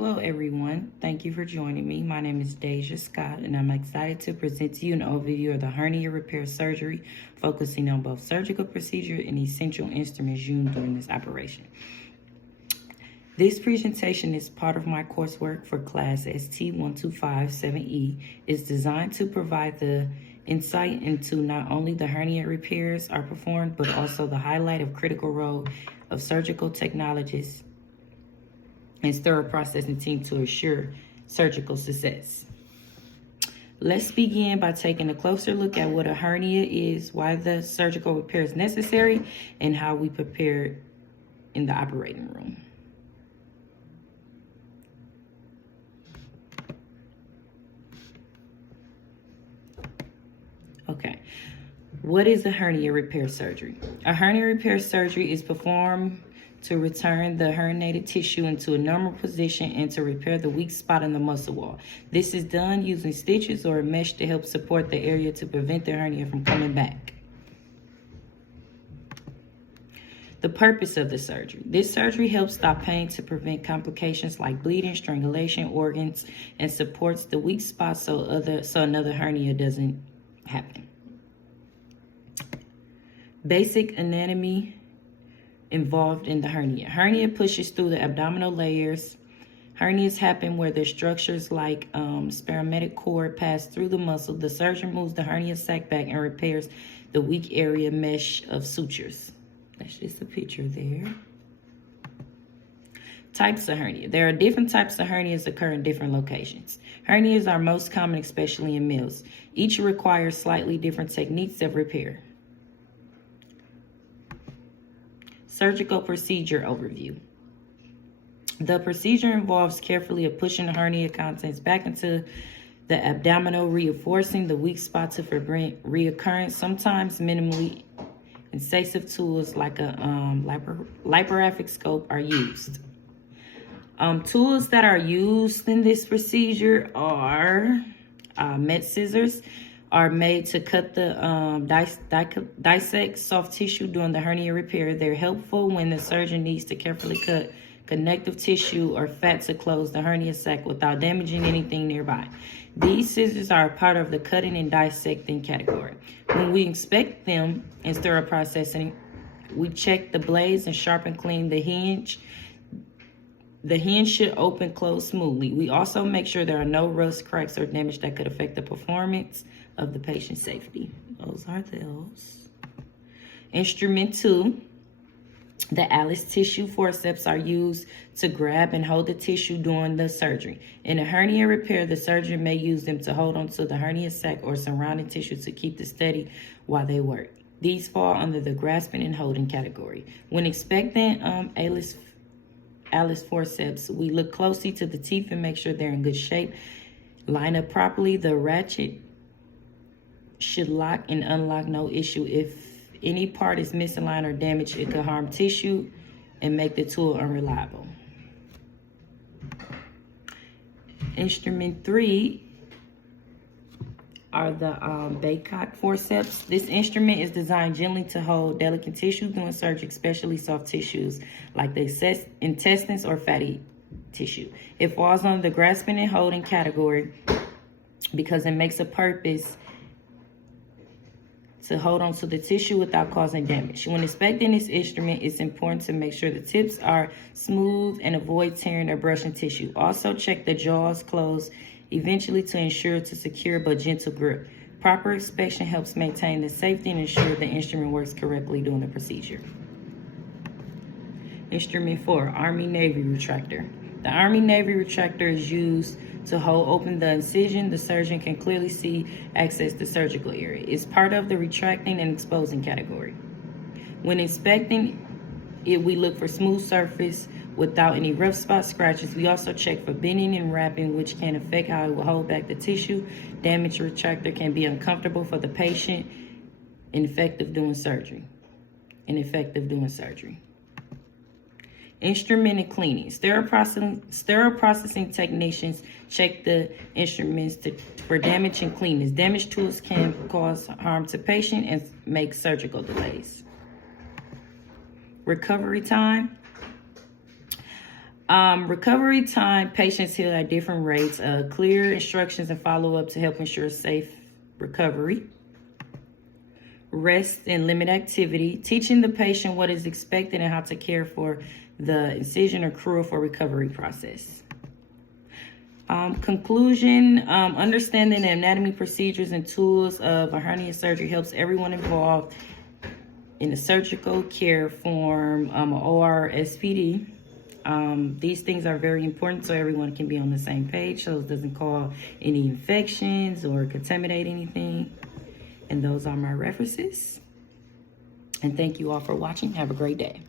Hello, everyone. Thank you for joining me. My name is Deja Scott, and I'm excited to present to you an overview of the hernia repair surgery, focusing on both surgical procedure and essential instruments used during this operation. This presentation is part of my coursework for class ST1257E. It's designed to provide the insight into not only the hernia repairs are performed, but also the highlight of critical role of surgical technologists and sterile processing team to assure surgical success. Let's begin by taking a closer look at what a hernia is, why the surgical repair is necessary, and how we prepare in the operating room. Okay, what is a hernia repair surgery? A hernia repair surgery is performed to return the herniated tissue into a normal position and to repair the weak spot in the muscle wall. This is done using stitches or a mesh to help support the area to prevent the hernia from coming back. The purpose of the surgery. This surgery helps stop pain to prevent complications like bleeding, strangulation, organs, and supports the weak spot so another hernia doesn't happen. Basic anatomy involved in the hernia. Hernia pushes through the abdominal layers. Hernias happen where the structures like spermatic cord pass through the muscle. The surgeon moves the hernia sac back and repairs the weak area mesh of sutures. That's just a picture there. Types of hernia. There are different types of hernias occur in different locations. Hernias are most common, especially in males. Each requires slightly different techniques of repair. Surgical procedure overview. The procedure involves carefully pushing the hernia contents back into the abdominal, reinforcing the weak spot to prevent reoccurrence. Sometimes minimally invasive tools like a laparoscopic scope are used. Tools that are used in this procedure are med scissors, are made to cut the dissect soft tissue during the hernia repair. They're helpful when the surgeon needs to carefully cut connective tissue or fat to close the hernia sac without damaging anything nearby. These scissors are a part of the cutting and dissecting category. When we inspect them in sterile processing, we check the blades and sharpen clean the hinge. The hinge should open close smoothly. We also make sure there are no rust, cracks, or damage that could affect the performance of the patient's safety. Those are those. Instrument 2, the Alice tissue forceps are used to grab and hold the tissue during the surgery. In a hernia repair, the surgeon may use them to hold onto the hernia sac or surrounding tissue to keep it steady while they work. These fall under the grasping and holding category. When inspecting Alice forceps, we look closely to the teeth and make sure they're in good shape. Line up properly. The ratchet should lock and unlock, no issue. If any part is misaligned or damaged, it could harm tissue and make the tool unreliable. Instrument 3 are the Baycock forceps. This instrument is designed gently to hold delicate tissue during surgery, especially soft tissues like the intestines or fatty tissue. It falls under the grasping and holding category because it makes a purpose to hold on to the tissue without causing damage. When inspecting this instrument, it's important to make sure the tips are smooth and avoid tearing or brushing tissue. Also check the jaws closed eventually to ensure to secure but gentle grip. Proper inspection helps maintain the safety and ensure the instrument works correctly during the procedure. Instrument 4, Army-Navy retractor. The Army-Navy retractor is used to hold open the incision. The surgeon can clearly access the surgical area. It's part of the retracting and exposing category. When inspecting it, we look for smooth surface without any rough spots, scratches. We also check for bending and wrapping, which can affect how it will hold back the tissue. Damaged retractor can be uncomfortable for the patient and ineffective during surgery. Instrument and cleaning. Sterile processing technicians check the instruments for damage and cleanness. Damaged tools can cause harm to patient and make surgical delays. Recovery time. Recovery time, patients heal at different rates. Clear instructions and follow-up to help ensure safe recovery. Rest and limit activity, teaching the patient what is expected and how to care for the incision or accrual for recovery process. Conclusion, understanding the anatomy, procedures, and tools of a hernia surgery helps everyone involved in the surgical care form OR SPD. These things are very important so everyone can be on the same page so it doesn't cause any infections or contaminate anything. And those are my references. And thank you all for watching. Have a great day.